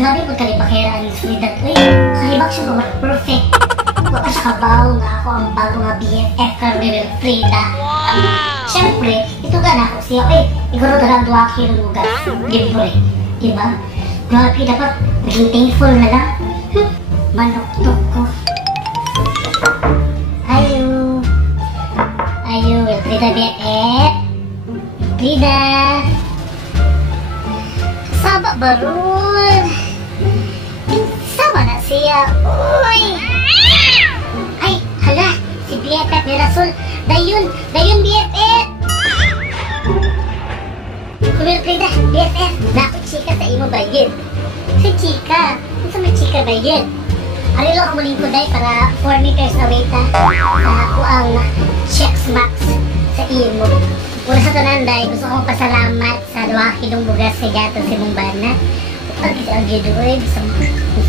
Grabe po kalipakiraan ni Solidad. Uy, kalibak siya ba perfect. Wala siya kabaw nga ako ang bago nga BFF karon ni Frida. Siyempre, ito ka na ako siya. Uy, iguro talagang 2 kilo lugar. Libre. Diba? Grabe, dapat maging thankful na lang. Manok-tok ko. Ayo. Ayo, Frida BFF. Frida. Saba barun. Sama na siya. Uy. Ay, hala. Si BFF ni Rasul. Dayon BFF. Kumil Frida, BFF. Nakot chika sa imo ba yun? Sa chika. Sa may chika ba yun? Arilo ka muling kuday para 4 meters away ta. Sa ako ang checks max sa imo. Una sa tananday, gusto kong pasalamat sa 2 kilong bugas sa gato si mong bana. Pag kita ang gidoy,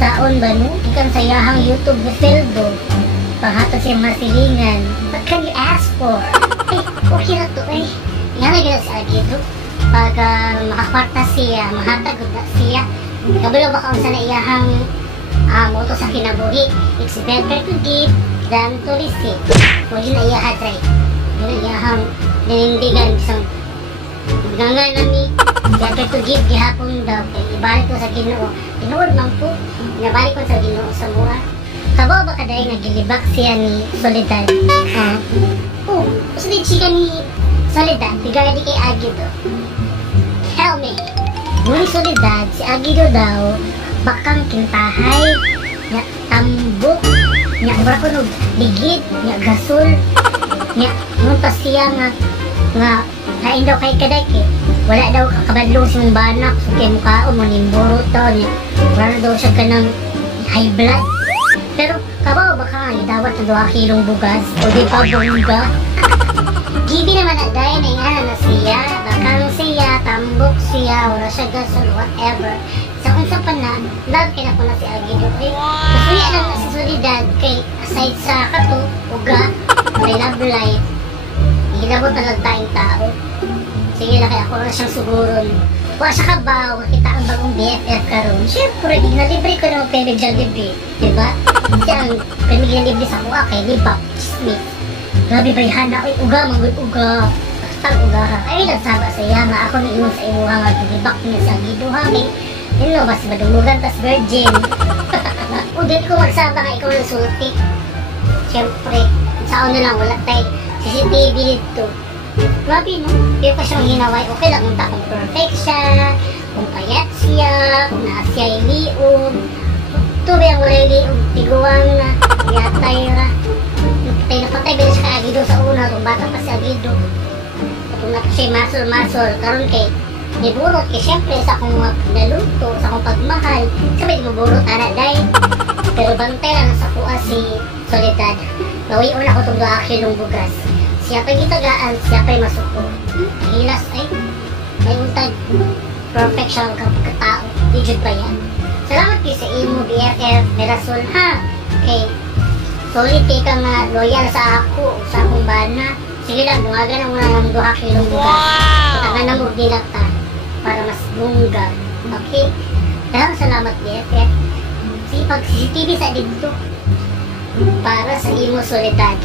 saon ba no? Ikan sa yahang YouTube na fildo. Panghato siya masilingan. What can you ask for? Ay, okay na to eh. Yan na gano'n sa Agido. Pag makakwarta siya, mahatagod na siya. Kabalo ba kung sana iyahang moto sa kinabuhi. It's better to give than to receive. Huwag yun na iyahat, right? Yun iyahang ninindigan isang ganga nami. Better to give gihapon daw. Ibalik ko sa Ginoo. Tinuod man po. Nabalik ko sa Ginoo sa mura. Kabaw ba kaday nagilibak siya ni Soledad? Gusto din siya ni Soledad. Bigay di kay Agido. Tell me. Nung Soledad, si Agido daw bakang kintahay, niya tambok, niya brakonog ligid, niya gasol, niya nung pa siya nga hain daw kay kaday eh. Wala daw kakabadlong siyang banak, so kay mukha mo nimburo daw niya. Wala daw siya ka ng high blood. Pero kabaw baka nga dawat ng 2 kilong bugas o di pa bongga. Gibi naman na dahil na ingana na siya, bakang siya, tambok siya, wala siya gasol, whatever. Sa kung sa pana, love kina ko na si Agido. Masuya lang na si Soledad kay aside sa kato, uga, may love life, hilabot na lang tayong tao. Sige na kaya ako na siyang suguron. Wala siya kabaw, kita ang bagong BFF karon. Siyempre, ginalibre ko ng pemedjal libre. Diba? Siya ang pemedjal libre sa kuha kay Libak, Smith. Grabe ba yan na, uga, magod uga. Uga ha. Ay, nagsaba sa yama. Ako na iwan sa imuha nga, Libak niya sa Agido ha. Hello, mas madumugan, tas virgin. Udin ko magsaba nga, ikaw ng sulti. Siyempre, saan na lang, wala tayo CCTV dito. Grabe no, kaya pa siyang hinaway, okay lang kung takong perfect siya, kung payat siya, kung naasya yung liog. Tubi ang wala yung liog, tiguang na, yatay na. Patay na siya kay Agido sa una, kung bata pa si Agido. Kung na siya masol-masol, karon kay niburot kay siyempre sa akong naluto, sa akong pagmahal, sabi di maburot anak day. Pero bantay lang sa kuha si Soledad. Nawiyon ako itong 2 kilong bugas. Siya pa'y gitagaan, siya pa'y masuko. Hilas ay, may untag. Perfection ka pagkatao. Digit pa yan. Salamat kayo sa imo, BFF, Merasol ha. Okay. Solid kayo ka nga loyal sa ako, sa akong bana. Sige lang, dungagan ang mga ng 2 kilong bugas. Katagan na mo dilata para mas bungga. Okay? Dalang salamat, BFF. Sige, pag CCTV sa dito para sa imo Soledad.